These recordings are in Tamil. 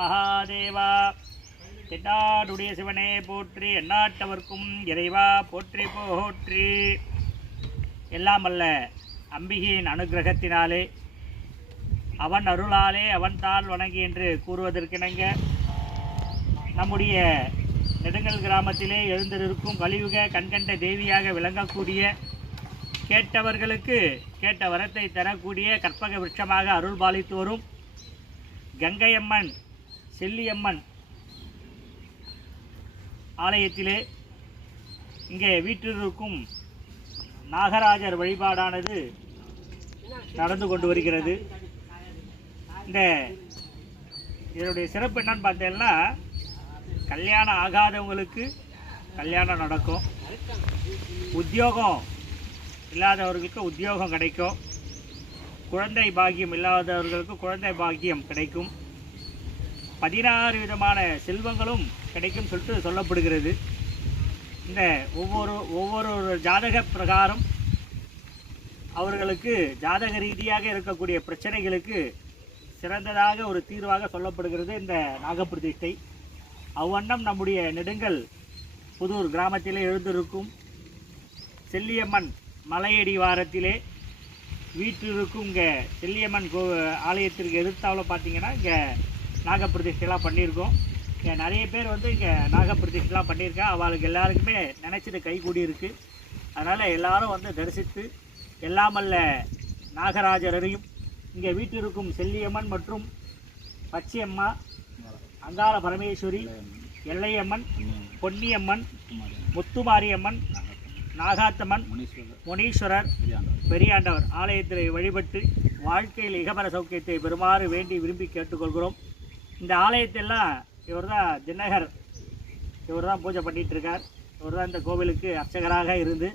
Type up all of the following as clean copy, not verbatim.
மகாதேவா. தென்னாடுடைய சிவனே போற்றி, எந்நாட்டவர்க்கும் இறைவா போற்றி போற்றி. எல்லாம் அல்ல அம்பிகையின் அனுகிரகத்தினாலே, அவன் அருளாலே அவன் தாள் வணங்கி என்று கூறுவதற்கிணங்க நம்முடைய நெடுங்கல் கிராமத்திலே எழுந்திருக்கும் கலியுக கண்கண்ட தேவியாக விளங்கக்கூடிய, கேட்டவர்களுக்கு கேட்ட வரத்தை தரக்கூடிய கற்பக விருட்சமாக அருள் பாலித்து வரும் கங்கையம்மன் செல்லியம்மன் ஆலயத்திலே இங்கே வீற்றிருக்கும் நாகராஜர் வழிபாடானது நடந்து கொண்டு வருகிறது. இதனுடைய சிறப்பு என்னன்னு பார்த்தீங்கன்னா, கல்யாணம் ஆகாதவங்களுக்கு கல்யாணம் நடக்கும், உத்தியோகம் இல்லாதவர்களுக்கு உத்தியோகம் கிடைக்கும், குழந்தை பாக்கியம் இல்லாதவர்களுக்கு குழந்தை பாக்கியம் கிடைக்கும், 16 விதமான செல்வங்களும் கிடைக்கும் சொல்லிட்டு சொல்லப்படுகிறது. இந்த ஒவ்வொரு ஜாதக பிரகாரம் அவர்களுக்கு ஜாதக ரீதியாக இருக்கக்கூடிய பிரச்சனைகளுக்கு சிறந்ததாக ஒரு தீர்வாக சொல்லப்படுகிறது இந்த நாகப்பிரதிஷ்டை. அவ்வண்ணம் நம்முடைய நெடுங்கல் புதூர் கிராமத்திலே எழுந்திருக்கும் செல்லியம்மன் மலையடி வாரத்திலே வீட்டிற்கும் இங்கே செல்லியம்மன் ஆலயத்திற்கு எதிர்த்தாவில் பார்த்தீங்கன்னா இங்கே நாகப்பிரதிஷ்டைலாம் பண்ணியிருக்கோம். இங்கே நிறைய பேர் இங்கே நாகப்பிரதிஷ்டைலாம் பண்ணியிருக்கேன். அவளுக்கு எல்லாருக்குமே நினச்சது கைகூடி இருக்குது. அதனால் எல்லாரும் தரிசித்து எல்லாமல்ல நாகராஜரையும் இங்கே வீட்டிற்கும் செல்லியம்மன் மற்றும் பச்சையம்மா, அங்காள பரமேஸ்வரி, எல்லையம்மன், பொன்னியம்மன், முத்துமாரியம்மன், நாகாத்தம்மன், முனீஸ்வரர், பெரியாண்டவர் ஆலயத்தில் வழிபட்டு வாழ்க்கையில் இகபர சௌக்கியத்தை பெறுமாறு வேண்டி விரும்பி கேட்டுக்கொள்கிறோம். இந்த ஆலயத்தெல்லாம் இவர் தான் தினகர், இவர் தான் பூஜை பண்ணிகிட்ருக்கார். இவர் தான் இந்த கோவிலுக்கு அர்ச்சகராக இருந்து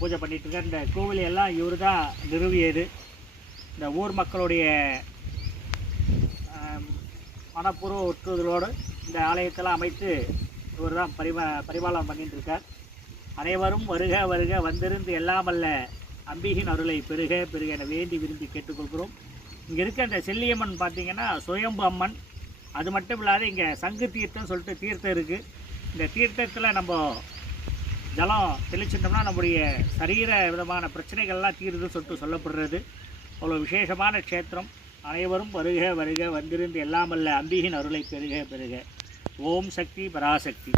பூஜை பண்ணிகிட்ருக்கார். இந்த கோவிலையெல்லாம் இவர் தான் நிறுவியது. இந்த ஊர் மக்களுடைய மனப்பூர்வ ஒற்றுதலோடு இந்த ஆலயத்தெல்லாம் அமைத்து இவர் தான் பரிபாலனம் பண்ணிட்டு இருக்கார். அனைவரும் வருக வருக வந்திருந்து எல்லாமல்ல அம்பிகையின் அருளை பெருக பெருக என வேண்டி விரும்பி கேட்டுக்கொள்கிறோம். இங்கே இருக்க இந்த செல்லியம்மன் பார்த்திங்கன்னா சுயம்பு அம்மன். அது மட்டும் இல்லாத இங்கே சங்கு தீர்த்தம் சொல்லிட்டு தீர்த்தம் இருக்குது. இந்த தீர்த்தத்தில் நம்ம ஜலம் தெளிச்சிட்டோம்னா நம்முடைய சரீர விதமான பிரச்சனைகள்லாம் தீருதுன்னு சொல்லிட்டு சொல்லப்படுறது. அவ்வளோ விசேஷமான க்ஷேத்திரம். அனைவரும் வருக வருக வந்திருந்து எல்லாமல்ல அம்பிகையின் அருளை பெருக பெருக. ஓம் சக்தி பராசக்தி.